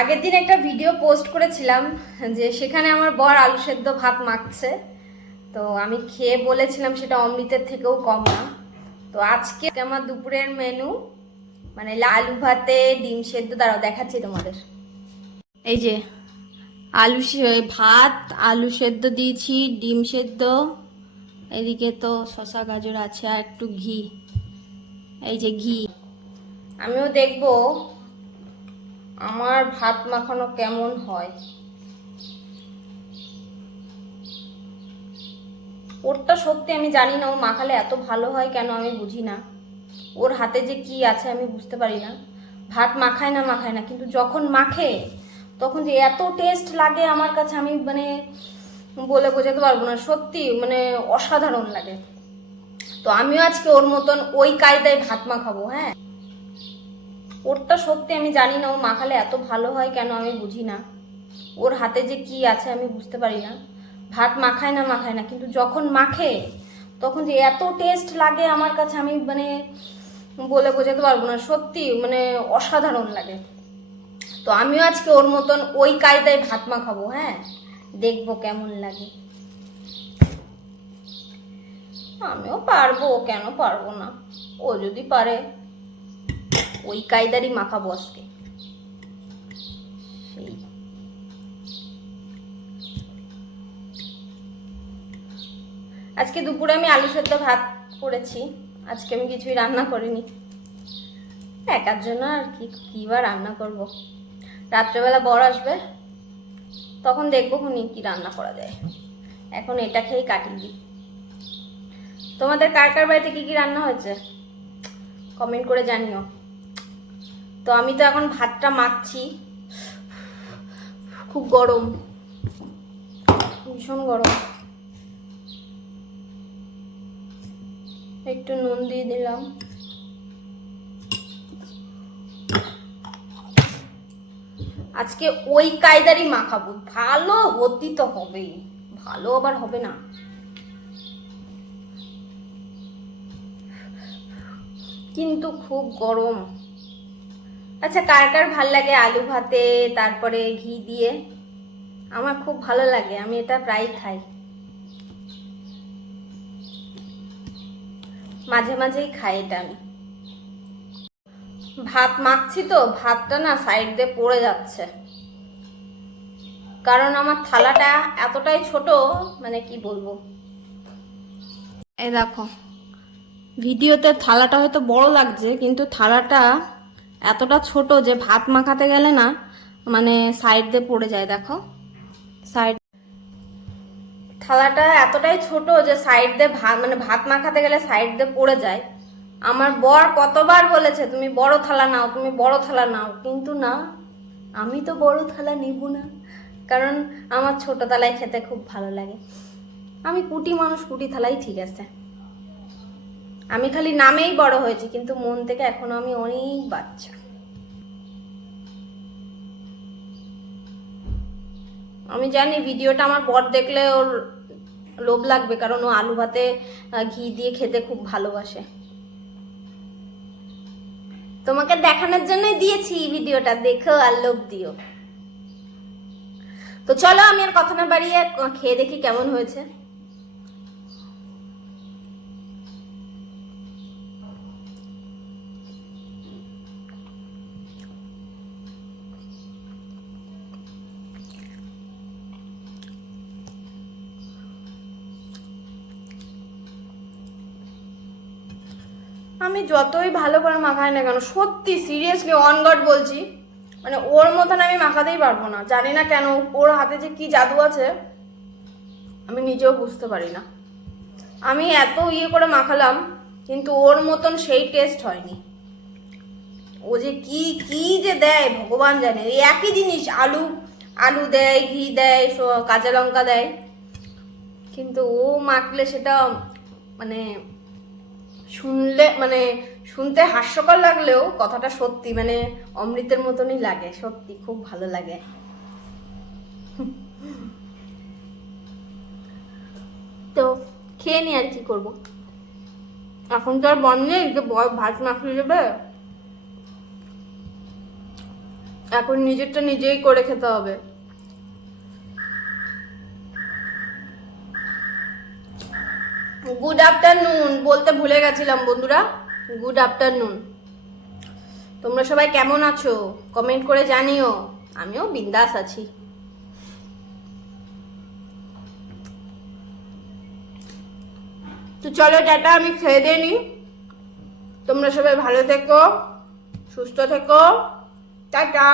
আগের দিন একটা ভিডিও পোস্ট করেছিলাম যে সেখানে আমার বর আলু সেদ্ধ ভাত মাখছে। তো আমি খেয়ে বলেছিলাম সেটা অমৃতের থেকেও কম না। তো আজকে আমার দুপুরের মেনু মানে আলু ভাতে ডিম সেদ্ধ, দাঁড়াও দেখাচ্ছি তোমাদের। এই যে ভাত, আলু সেদ্ধ দিয়েছি, ডিম সেদ্ধ, এদিকে তো শসা গাজর আছে আর একটু ঘি। এই যে ঘি, আমিও দেখবো আমার ভাত মাখানো কেমন হয়। ওরটা সত্যি আমি জানি না, ও মাখালে এত ভালো হয় কেন আমি বুঝি না। ওর হাতে যে কি আছে আমি বুঝতে পারি না। ভাত মাখায় না মাখায় না, কিন্তু যখন মাখে তখন যে এত টেস্ট লাগে আমার কাছে, আমি মানে বলে বোঝাতে পারবো না। সত্যি মানে অসাধারণ লাগে। তো আমিও আজকে ওর মতন ওই কায়দায় ভাত মাখাবো। হ্যাঁ, ওরটা সত্যি আমি জানি না, ও মাখালে এত ভালো হয় কেন আমি বুঝি না। ওর হাতে যে কি আছে আমি বুঝতে পারি না। ভাত মাখায় না মাখায় না, কিন্তু যখন মাখে তখন যে এত টেস্ট লাগে আমার কাছে, আমি মানে বলে বোঝাতে পারবো না। সত্যি মানে অসাধারণ লাগে। তো আমিও আজকে ওর মতন ওই কায়দায় ভাত মাখাবো। হ্যাঁ, দেখবো কেমন লাগে। আমিও পারবো, কেন পারবো না। ও যদি পারে, ওই কায়দারই মাখাবো আজকে। সেই আজকে দুপুরে আমি আলু সেদ্ধ ভাত করেছি। আজকে আমি কিছুই রান্না করিনি, একার জন্য আর কি বা রান্না করব। রাত্রেবেলা বর আসবে, তখন দেখবো খুনি কি রান্না করা যায়। এখন এটা খেয়েই কাটিয়ে দিই। তোমাদের কার কার বাড়িতে কি কি রান্না হয়েছে কমেন্ট করে জানিও। তো আমি তো এখন ভাতটা মাখছি। খুব গরম, ভীষণ গরম। একটু নুন দিয়ে দিলাম। আজকে ওই কায়দারই মাখাবো। ভালো হতি তো হবেই, ভালো আবার হবে না। কিন্তু খুব গরম। আচ্ছা, কার কার ভাল লাগে আলু ভাতে তারপরে ঘি দিয়ে? আমার খুব ভালো লাগে, আমি এটা প্রায় খাই, মাঝে মাঝেই খাই এটা আমি। ভাত মাখছি তো ভাতটা না সাইড দিয়ে পড়ে যাচ্ছে, কারণ আমার থালাটা এতটাই ছোট, মানে কি বলবো। এই দেখো, ভিডিওতে থালাটা হয়তো বড় লাগছে, কিন্তু থালাটা এতটা ছোট যে ভাত মাখাতে গেলে না মানে সাইড দিয়ে পড়ে যায়। দেখো, সাইড থালাটা এতটাই ছোট যে সাইড দিয়ে ভাত মানে ভাত মাখাতে গেলে সাইড দিয়ে পড়ে যায়। আমার বর কতবার বলেছে তুমি বড় থালা নাও, তুমি বড় থালা নাও, কিন্তু না, আমি তো বড় থালা নিব না, কারণ আমার ছোট থালায় খেতে খুব ভালো লাগে। আমি কুটি মানুষ, কুটি থালাই ঠিক আছে। আমি খালি নামেই বড় হয়েছি, কিন্তু মন থেকে এখনো আমি অনেক বাচ্চা। আমি জানি ভিডিওটা আমার বর দেখলে ওর লোভ লাগবে, কারণ ও আলু ভাতে ঘি দিয়ে খেতে খুব ভালোবাসে। তোমাকে দেখানোর জন্যই দিয়েছি ভিডিওটা, দেখো আর লোভ দিও। তো চলো আমি আর কথা না বাড়িয়ে খেয়ে দেখি কেমন হয়েছে। আমি যতই ভালো করে মাখাই না কেন, সত্যি সিরিয়াসলি অন গড বলছি, মানে ওর মতন আমি মাখাতেই পারবো না। জানি না কেন, ওর হাতে যে কি জাদু আছে আমি নিজেও বুঝতে পারি না। আমি এত ইয়ে করে মাখালাম, কিন্তু ওর মতন সেই টেস্ট হয়নি। ও যে কি কি যে দেয় ভগবান জানে। এই একই জিনিস, আলু আলু দেয়, ঘি দেয়, কাঁচা লঙ্কা দেয়, কিন্তু ও মাখলে সেটা মানে শুনলে মানে শুনতে হাস্যকর লাগলেও কথাটা সত্যি, মানে অমৃতের মতনই লাগে। সত্যি খুব ভালো লাগে। তো খেয়ে নি, আর কি করবো। এখন তো আর বন নেই যে ভাত মাখিয়ে দেবে। এখন নিজেরটা নিজেই করে খেতে হবে। গুড আফটারনুন বলতে ভুলে গেছিলাম বন্ধুরা, গুড আফটারনুন। তোমরা সবাই কেমন আছো কমেন্ট করে জানিও। আমিও বিন্দাস আছি। তো চলো টাটা, আমি খেয়ে দিয়ে নি। তোমরা সবাই ভালো থেকো, সুস্থ থেকো, টাটা।